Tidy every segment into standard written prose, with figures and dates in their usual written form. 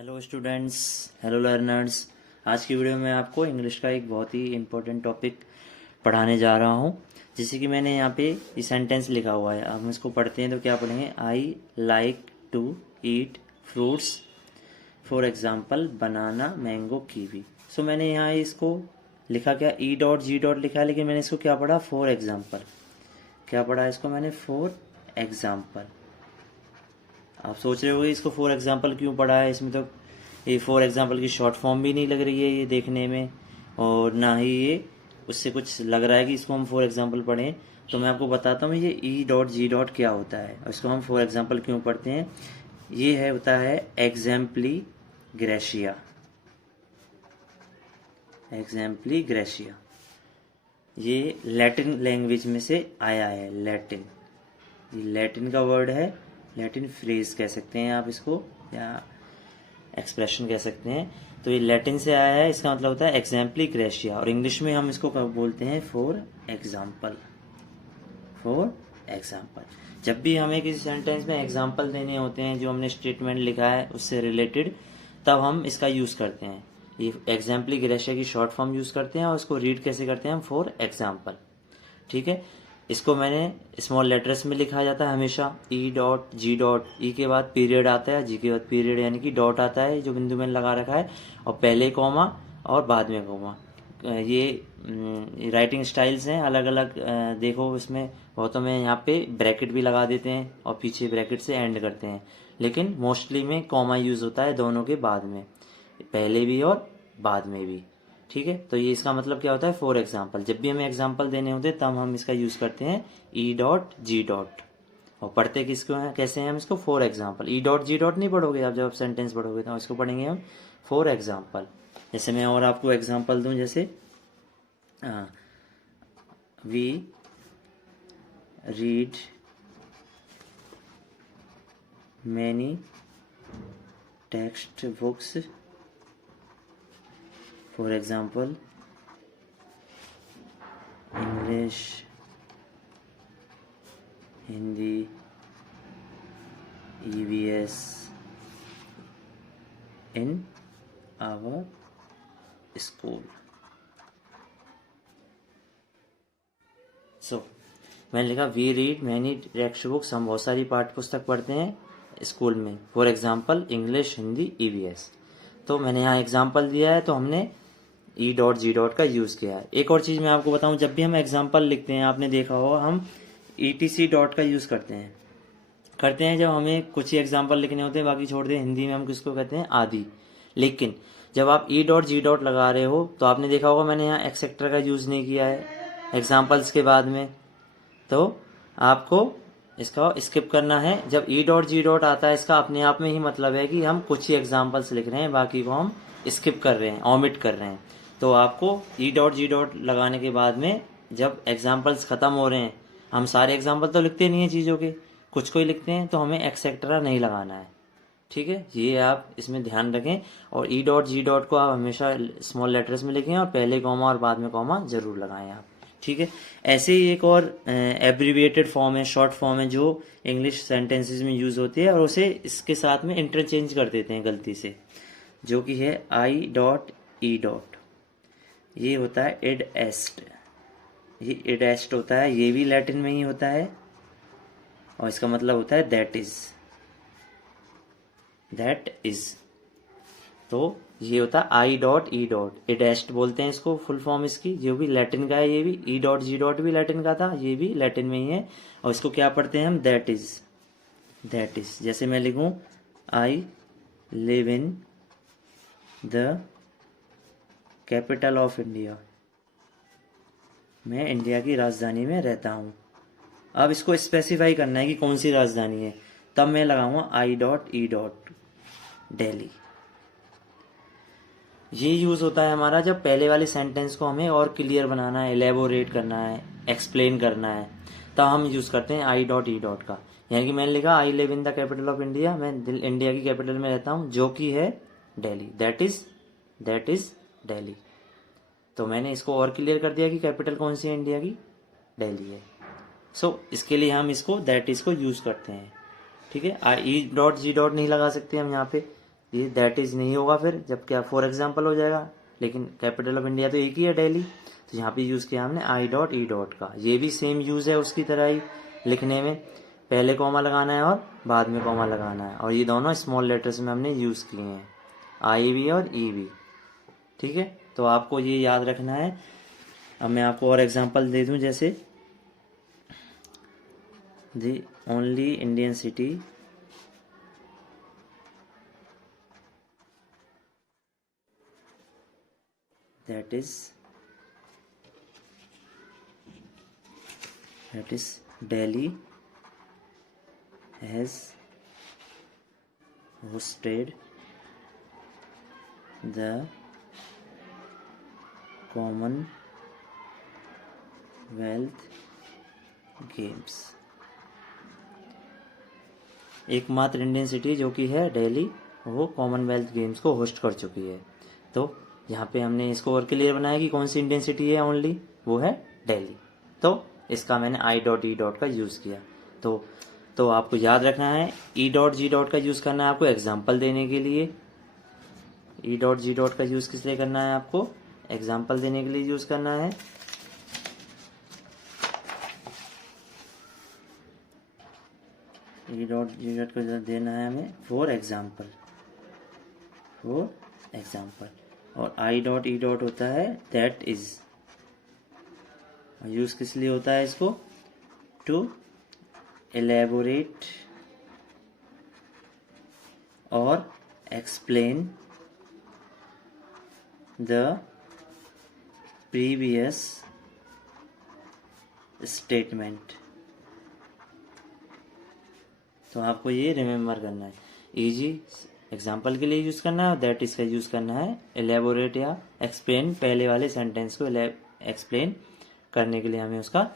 Hello students, hello learners. आज की video में आपको इंग्लिश का एक बहुत ही इम्पोर्टेंट टॉपिक पढ़ाने जा रहा हूँ। जैसे कि मैंने यहाँ पे ये सेंटेंस लिखा हुआ है, अब हम इसको पढ़ते हैं तो क्या पढ़ेंगे। I like to eat fruits, for example banana, mango, kiwi. So मैंने यहाँ इसको लिखा क्या, ई डॉट जी डॉट लिखा है, लेकिन मैंने इसको क्या पढ़ा, फॉर एग्जाम्पल। क्या पढ़ा इसको मैंने, फॉर एग्जाम्पल। आप सोच रहे होगे इसको फॉर एग्जाम्पल क्यों पढ़ा है, इसमें तो ये फॉर एग्जाम्पल की शॉर्ट फॉर्म भी नहीं लग रही है ये देखने में, और ना ही ये उससे कुछ लग रहा है कि इसको हम फॉर एग्जाम्पल पढ़ें। तो मैं आपको बताता हूँ ये ई डॉट जी डॉट क्या होता है और इसको हम फॉर एग्जाम्पल क्यों पढ़ते हैं। ये है होता है एग्जाम्पली ग्रेशिया। एग्जाम्पली ग्रेशिया ये लैटिन लैंग्वेज में से आया है। लैटिन, ये लैटिन का वर्ड है, लैटिन फ्रेज कह सकते हैं आप इसको, या एक्सप्रेशन कह सकते हैं। तो ये लैटिन से आया है, इसका मतलब होता है एग्जाम्पली ग्रेशिया, और इंग्लिश में हम इसको कब बोलते हैं, फॉर एग्जाम्पल। फॉर एग्जाम्पल, जब भी हमें किसी सेंटेंस में एग्जाम्पल देने होते हैं जो हमने स्टेटमेंट लिखा है उससे रिलेटेड, तब हम इसका यूज़ करते हैं। ये एग्जाम्पली ग्रेशिया की शॉर्ट फॉर्म यूज़ करते हैं और उसको रीड कैसे करते हैं हम, फॉर एग्जाम्पल। ठीक है, इसको मैंने स्मॉल लेटर्स में लिखा जाता है हमेशा, ई डॉट जी डॉट। ई के बाद पीरियड आता है, जी के बाद पीरियड यानी कि डॉट आता है जो बिंदु मैंने लगा रखा है, और पहले कॉमा और बाद में कॉमा। ये राइटिंग स्टाइल्स हैं अलग अलग। देखो इसमें बहुतों में यहाँ पे ब्रैकेट भी लगा देते हैं और पीछे ब्रैकेट से एंड करते हैं, लेकिन मोस्टली में कॉमा यूज़ होता है दोनों के बाद में, पहले भी और बाद में भी। ठीक है, तो ये इसका मतलब क्या होता है, फॉर एग्जाम्पल। जब भी हमें एग्जाम्पल देने होते हैं तब हम इसका यूज़ करते हैं ई डॉट जी डॉट। और पढ़ते किसको हैं, कैसे हैं हम इसको, for example. E dot G dot नहीं पढ़ोगे आप, जब आप सेंटेंस पढ़ोगे तो इसको पढ़ेंगे हम फॉर एग्जाम्पल। जैसे मैं और आपको एग्जाम्पल दूं, जैसे we read many text books, for example English, Hindi, EVS in our school. So मैंने लिखा we read many text books, हम बहुत सारी पाठ्य पुस्तक पढ़ते हैं स्कूल में, for example English, Hindi, EVS। तो मैंने यहाँ एग्जाम्पल दिया है तो हमने ई डॉट जी डॉट का यूज़ किया है। एक और चीज़ मैं आपको बताऊं, जब भी हम एग्जाम्पल लिखते हैं आपने देखा होगा हम ETC डॉट का यूज़ करते हैं जब हमें कुछ ही एग्जाम्पल लिखने होते हैं, बाकी छोड़ दें। हिंदी में हम किसको कहते हैं, आदि। लेकिन जब आप ई डॉट जी डॉट लगा रहे हो तो आपने देखा होगा मैंने यहाँ एक्सेट्रा का यूज़ नहीं किया है एग्जाम्पल्स के बाद में, तो आपको इसका स्किप करना है। जब ई डॉट जी डॉट आता है इसका अपने आप में ही मतलब है कि हम कुछ ही एग्जाम्पल्स लिख रहे हैं, बाकी को हम स्किप कर रहे हैं, ऑमिट कर रहे हैं। तो आपको ई डॉट जी डॉट लगाने के बाद में जब एग्जाम्पल्स ख़त्म हो रहे हैं, हम सारे एग्जाम्पल तो लिखते नहीं हैं चीज़ों के, कुछ को ही लिखते हैं, तो हमें एक्सेट्रा नहीं लगाना है। ठीक है, ये आप इसमें ध्यान रखें। और ई डॉट जी डॉट को आप हमेशा स्मॉल लेटर्स में लिखें और पहले कॉमा और बाद में कॉमा जरूर लगाएं आप। ठीक है, ऐसे ही एक और एब्रीविएटेड फॉर्म है, शॉर्ट फॉर्म है जो इंग्लिश सेंटेंसेस में यूज़ होती है और उसे इसके साथ में इंटरचेंज कर देते हैं गलती से, जो कि है आई डॉट ई डॉट। ये होता है इड एस्ट, ये इड एस्ट होता है, ये भी लैटिन में ही होता है और इसका मतलब होता है दैट इज। दैट इज, तो ये होता है आई डॉट ई डॉट, इडेस्ट बोलते हैं इसको फुल फॉर्म इसकी, जो भी लैटिन का है। ये भी ई डॉट जी डॉट भी लैटिन का था, ये भी लैटिन में ही है। और इसको क्या पढ़ते हैं हम, दैट इज। दैट इज, जैसे मैं लिखूं I live in the capital of India, मैं इंडिया की राजधानी में रहता हूं। अब इसको स्पेसिफाई करना है कि कौन सी राजधानी है, तब मैं लगाऊंगा I dot E dot, Delhi. ये यूज़ होता है हमारा जब पहले वाले सेंटेंस को हमें और क्लियर बनाना है, एलेबोरेट करना है, एक्सप्लेन करना है, तब हम यूज़ करते हैं आई डॉट ई डॉट का। यानी कि मैंने लिखा I live in the capital of India, मैं इंडिया की कैपिटल में रहता हूँ जो कि है दिल्ली। That is Delhi. तो मैंने इसको और क्लियर कर दिया कि कैपिटल कौन सी है इंडिया की, दिल्ली है। सो इसके लिए हम इसको दैट इज को यूज़ करते हैं। ठीक है, ई डॉट जी डॉट नहीं लगा सकते हम यहाँ पे, ये दैट इज नहीं होगा फिर, जब क्या फॉर एग्जाम्पल हो जाएगा, लेकिन कैपिटल ऑफ इंडिया तो एक ही है दिल्ली, तो यहाँ पे यूज किया हमने आई डॉट ई डॉट का। ये भी सेम यूज है उसकी तरह ही, लिखने में पहले कॉमा लगाना है और बाद में कॉमा लगाना है, और ये दोनों स्मॉल लेटर्स में हमने यूज किए हैं, आई भी और ई भी। ठीक है, तो आपको ये याद रखना है। अब मैं आपको और एग्जांपल दे दूं, जैसे the only Indian city that is Delhi has hosted the Commonwealth Games। एकमात्र इंडियन सिटी जो कि है दिल्ली, वो कॉमनवेल्थ गेम्स को होस्ट कर चुकी है। तो यहाँ पे हमने इसको और क्लियर बनाया कि कौन सी इंडियन सिटी है ओनली, वो है दिल्ली। तो इसका मैंने आई डॉट ई डॉट का यूज़ किया। तो आपको याद रखना है, ई डॉट जी डॉट का यूज़ करना है आपको एग्जाम्पल देने के लिए। ई डॉट जी डॉट का यूज़ किस लिए करना है, आपको एग्जाम्पल देने के लिए यूज़ करना है। ई डॉट जी डॉट को देना है हमें फॉर एग्जाम्पल, और आई डॉट ई डॉट होता है दैट इज। यूज किस लिए होता है इसको, टू एलेबोरेट और एक्सप्लेन द प्रीवियस स्टेटमेंट। तो आपको ये रिमेम्बर करना है, इजी एग्जाम्पल के लिए यूज करना है, और दैट इज का यूज करना है एलेबोरेट या एक्सप्लेन, पहले वाले सेंटेंस को एक्सप्लेन करने के लिए हमें उसका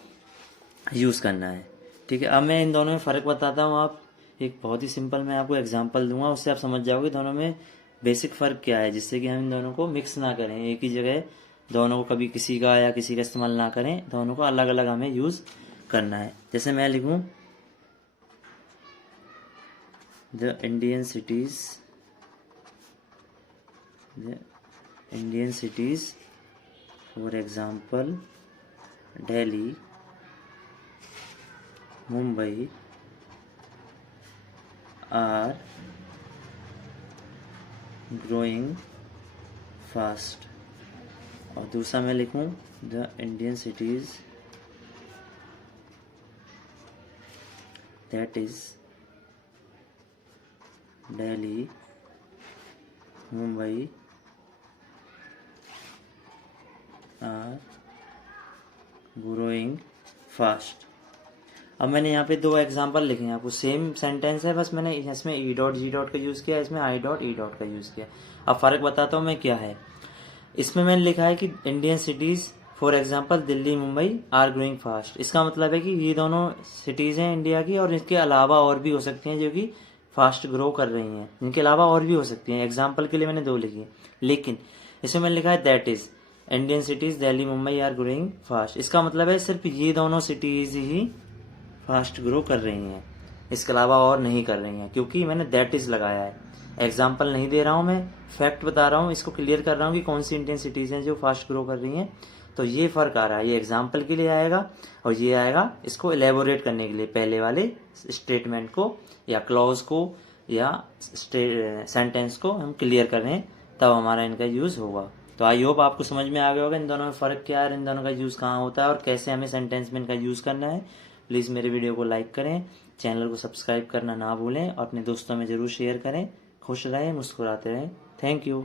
यूज करना है। ठीक है, अब मैं इन दोनों में फ़र्क बताता हूँ। आप एक बहुत ही सिंपल मैं आपको एग्जांपल दूंगा, उससे आप समझ जाओगे दोनों में बेसिक फ़र्क क्या है, जिससे कि हम इन दोनों को मिक्स ना करें, एक ही जगह दोनों को कभी किसी का या किसी का इस्तेमाल ना करें, दोनों को अलग अलग हमें यूज़ करना है। जैसे मैं लिखूँ the Indian cities for example Delhi, Mumbai are growing fast. और दूसरा मैं लिखूं the Indian cities that is Delhi, Mumbai are growing fast. अब मैंने यहाँ पे दो एग्जांपल लिखे हैं, आपको सेम सेंटेंस है, बस मैंने इसमें ई डॉट जी डॉट का यूज़ किया, इसमें आई डॉट ई डॉट का यूज़ किया। अब फ़र्क बताता हूँ मैं क्या है। इसमें मैंने लिखा है कि Indian cities for example Delhi, Mumbai are growing fast. इसका मतलब है कि ये दोनों सिटीज़ हैं इंडिया की, और इसके अलावा और भी हो सकती हैं जो कि फास्ट ग्रो कर रही हैं, इनके अलावा और भी हो सकती हैं। एग्जाम्पल के लिए मैंने दो लिखी है, लेकिन इसमें मैंने लिखा है that is Indian cities Delhi, Mumbai are growing fast. इसका मतलब है सिर्फ ये दोनों सिटीज़ ही फास्ट ग्रो कर रही हैं, इसके अलावा और नहीं कर रही हैं, क्योंकि मैंने दैट इज लगाया है। एग्जाम्पल नहीं दे रहा हूँ, मैं फैक्ट बता रहा हूँ, इसको क्लियर कर रहा हूँ कि कौन सी इंडियन सिटीज़ हैं जो फास्ट ग्रो कर रही हैं। तो ये फर्क आ रहा है, ये एग्जाम्पल के लिए आएगा और ये आएगा इसको एलेबोरेट करने के लिए, पहले वाले स्टेटमेंट को या क्लॉज को या सेंटेंस को हम क्लियर कर रहे हैं, तब हमारा इनका यूज़ होगा। तो आई होप आपको समझ में आ गया होगा इन दोनों में फ़र्क क्या है, इन दोनों का यूज़ कहाँ होता है और कैसे हमें सेंटेंस में इनका यूज़ करना है। प्लीज़ मेरे वीडियो को लाइक करें, चैनल को सब्सक्राइब करना ना भूलें और अपने दोस्तों में ज़रूर शेयर करें। खुश रहें, मुस्कुराते रहें। Thank you.